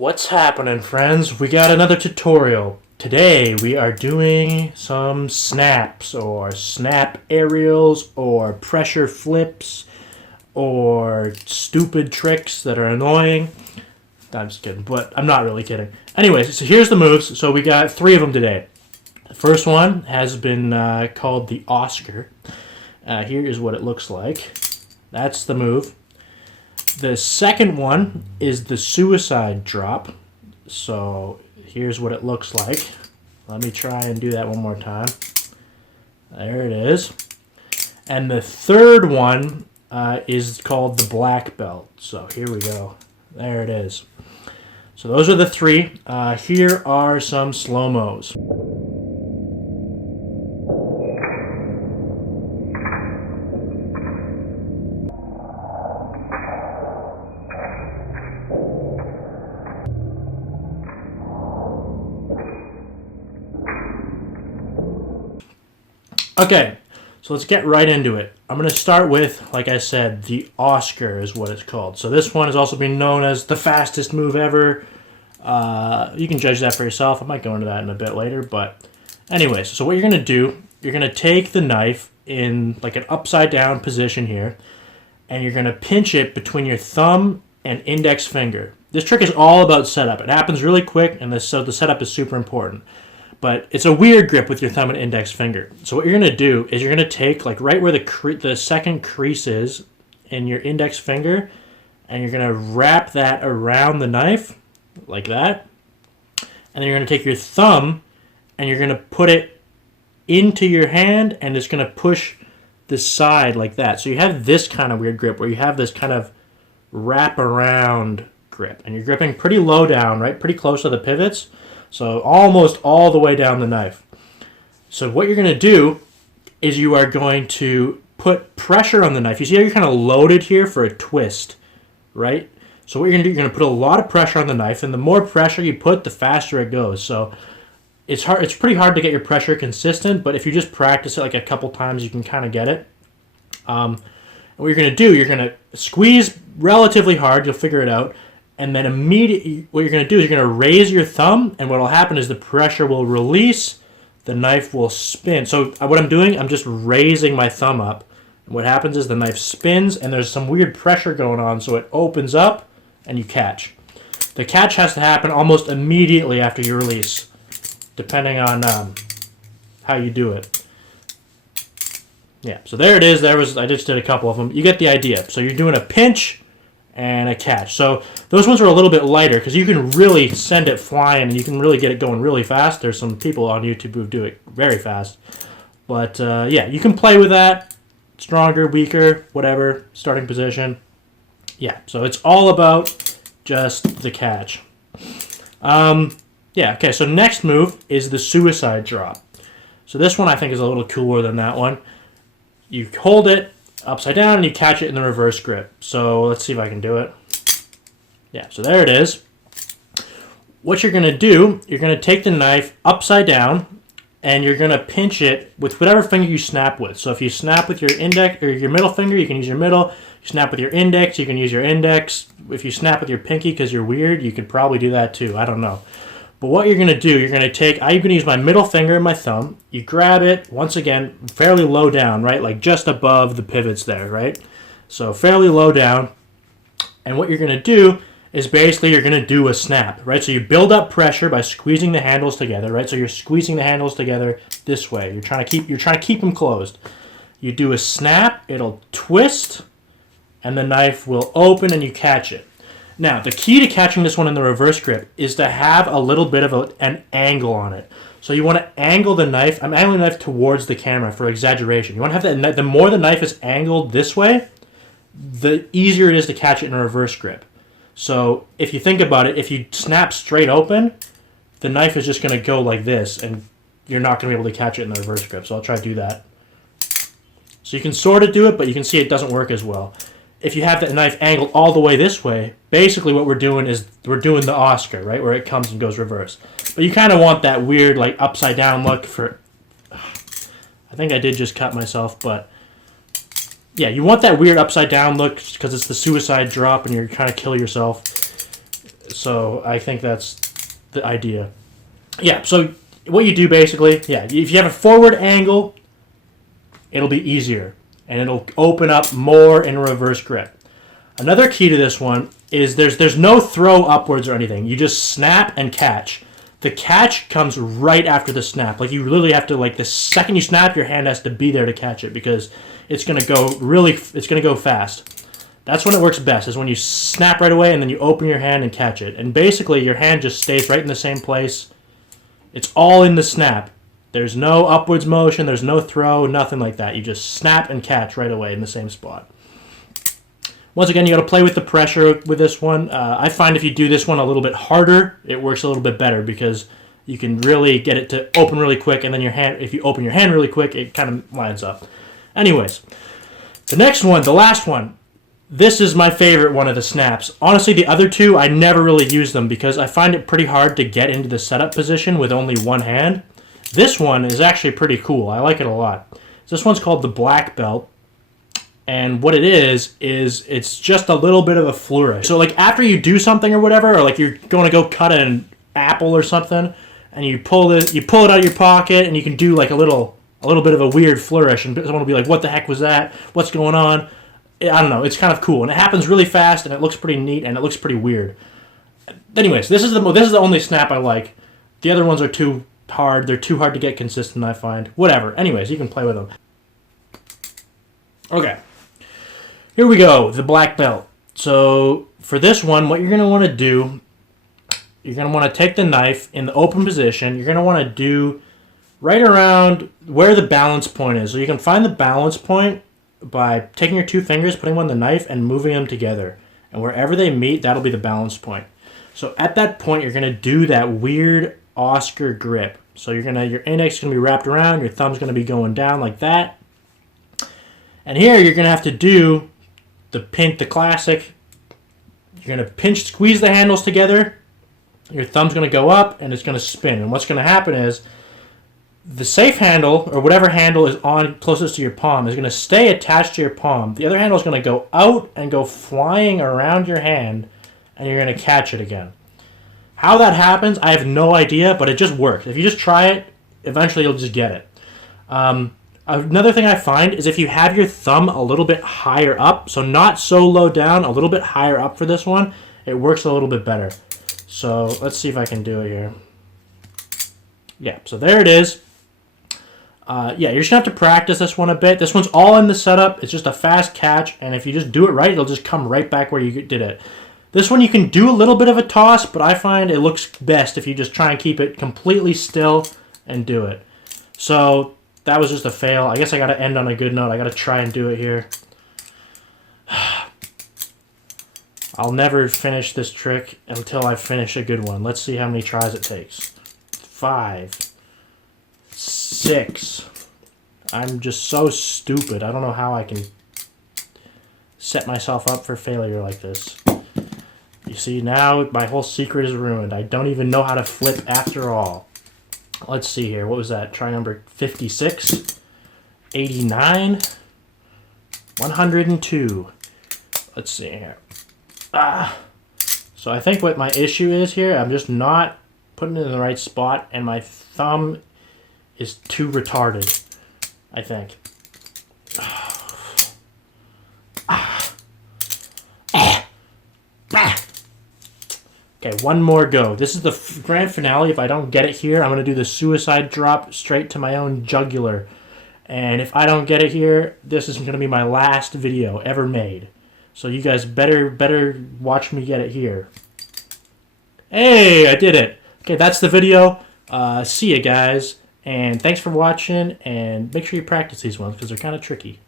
What's happening, friends? We got another tutorial. Today we are doing some snaps or snap aerials or pressure flips or stupid tricks that are annoying. I'm just kidding, but I'm not really kidding. Anyways, so here's the moves. So we got 3 of them today. The first one has been called the Oscar. Here is what it looks like. That's the move. The second one is the suicide drop. So here's what it looks like. Let me try and do that one more time. There it is. And the third one is called the black belt. So here we go. There it is. So those are the 3. Here are some slow-mos. Okay, so let's get right into it. I'm going to start with, like I said, the Oscar is what it's called. So this one has also been known as the fastest move ever. You can judge that for yourself. I might go into that in a bit later. But anyways, so what you're going to do, you're going to take the knife in like an upside down position here. And you're going to pinch it between your thumb and index finger. This trick is all about setup. It happens really quick, and so the setup is super important. But it's a weird grip with your thumb and index finger. So what you're going to do is you're going to take like right where the second crease is in your index finger, and you're going to wrap that around the knife like that. And then you're going to take your thumb and you're going to put it into your hand, and it's going to push the side like that. So you have this kind of weird grip where you have this kind of wrap around grip, and you're gripping pretty low down, right? Pretty close to the pivots. So almost all the way down the knife. So what you're going to do is you are going to put pressure on the knife. You see how you're kind of loaded here for a twist, right? So what you're going to do, you're going to put a lot of pressure on the knife, and the more pressure you put, the faster it goes. So it's hard. It's pretty hard to get your pressure consistent, but if you just practice it like a couple times, you can kind of get it. And what you're going to do, you're going to squeeze relatively hard. You'll figure it out. And then immediately, what you're going to do is you're going to raise your thumb, and what will happen is the pressure will release, the knife will spin. So what I'm doing, I'm just raising my thumb up. And what happens is the knife spins, and there's some weird pressure going on, so it opens up, and you catch. The catch has to happen almost immediately after you release, depending on how you do it. Yeah, so there it is. I just did a couple of them. You get the idea. So you're doing a pinch and a catch. So those ones are a little bit lighter because you can really send it flying and you can really get it going really fast. There's some people on YouTube who do it very fast. But yeah, you can play with that. Stronger, weaker, whatever, starting position. Yeah, so it's all about just the catch. Yeah, okay, so next move is the suicide drop. So this one I think is a little cooler than that one. You hold it upside down and you catch it in the reverse grip. So let's see if I can do it. Yeah, so there it is. What you're going to do, you're going to take the knife upside down and you're going to pinch it with whatever finger you snap with. So if you snap with your index or your middle finger, you can use your middle. You snap with your index, you can use your index. If you snap with your pinky because you're weird, you could probably do that too. I don't know. But what you're going to do, you're going to take, I'm going to use my middle finger and my thumb. You grab it, once again, fairly low down, right? Like just above the pivots there, right? So fairly low down. And what you're going to do is basically you're going to do a snap, right? So you build up pressure by squeezing the handles together, right? So you're squeezing the handles together this way. You're trying to keep them closed. You do a snap, it'll twist, and the knife will open and you catch it. Now, the key to catching this one in the reverse grip is to have a little bit of an angle on it. So you want to angle the knife. I'm angling the knife towards the camera for exaggeration. You want to have that. The more the knife is angled this way, the easier it is to catch it in a reverse grip. So if you think about it, if you snap straight open, the knife is just going to go like this, and you're not going to be able to catch it in the reverse grip. So I'll try to do that. So you can sort of do it, but you can see it doesn't work as well. If you have that knife angled all the way this way, basically what we're doing is we're doing the Oscar, right, where it comes and goes reverse. But you kind of want that weird, like, upside down look for... I think I did just cut myself, but yeah, you want that weird upside down look because it's the suicide drop and you're trying to kill yourself. So I think that's the idea. Yeah, so what you do basically, yeah, if you have a forward angle, it'll be easier. And it'll open up more in a reverse grip. Another key to this one is there's no throw upwards or anything. You just snap and catch. The catch comes right after the snap. Like you literally have to, like the second you snap, your hand has to be there to catch it because it's gonna go fast. That's when it works best, is when you snap right away and then you open your hand and catch it. And basically your hand just stays right in the same place. It's all in the snap. There's no upwards motion, there's no throw, nothing like that. You just snap and catch right away in the same spot. Once again, you got to play with the pressure with this one. I find if you do this one a little bit harder, it works a little bit better because you can really get it to open really quick, and then your hand, if you open your hand really quick, it kind of lines up. Anyways, the next one, the last one, this is my favorite one of the snaps. Honestly, the other two, I never really use them because I find it pretty hard to get into the setup position with only one hand. This one is actually pretty cool. I like it a lot. This one's called the black belt. And what it is it's just a little bit of a flourish. So like after you do something or whatever, or like you're going to go cut an apple or something, and you pull it out of your pocket, and you can do like a little bit of a weird flourish, and someone will be like, "What the heck was that? What's going on?" I don't know. It's kind of cool, and it happens really fast, and it looks pretty neat, and it looks pretty weird. Anyways, this is the only snap I like. The other ones are too hard. They're too hard to get consistent, I find. Whatever. Anyways, you can play with them. Okay. Here we go, the black belt. So for this one, what you're going to want to do, you're going to want to take the knife in the open position. You're going to want to do right around where the balance point is. So you can find the balance point by taking your two fingers, putting them on the knife, and moving them together. And wherever they meet, that'll be the balance point. So at that point, you're going to do that weird Oscar grip. So your index is going to be wrapped around, your thumb's going to be going down like that. And here you're going to have to do the classic. You're going to squeeze the handles together. Your thumb's going to go up and it's going to spin. And what's going to happen is the safe handle, or whatever handle is on closest to your palm, is going to stay attached to your palm. The other handle is going to go out and go flying around your hand, and you're going to catch it again. How that happens, I have no idea, but it just works. If you just try it, eventually you'll just get it. Another thing I find is if you have your thumb a little bit higher up, so not so low down, a little bit higher up for this one, it works a little bit better. So let's see if I can do it here. Yeah, so there it is. Yeah, you're just going to have to practice this one a bit. This one's all in the setup. It's just a fast catch, and if you just do it right, it'll just come right back where you did it. This one you can do a little bit of a toss, but I find it looks best if you just try and keep it completely still and do it. So that was just a fail. I guess I got to end on a good note. I got to try and do it here. I'll never finish this trick until I finish a good one. Let's see how many tries it takes. 5, 6. I'm just so stupid. I don't know how I can set myself up for failure like this. You see, now my whole secret is ruined. I don't even know how to flip after all. Let's see here. What was that? Try number 56, 89, 102. Let's see here. So I think what my issue is here, I'm just not putting it in the right spot, and my thumb is too retarded, I think. Okay, one more go. This is the grand finale. If I don't get it here, I'm going to do the suicide drop straight to my own jugular. And if I don't get it here, this is going to be my last video ever made. So you guys better watch me get it here. Hey, I did it. Okay, that's the video. See you guys. And thanks for watching. And make sure you practice these ones because they're kind of tricky.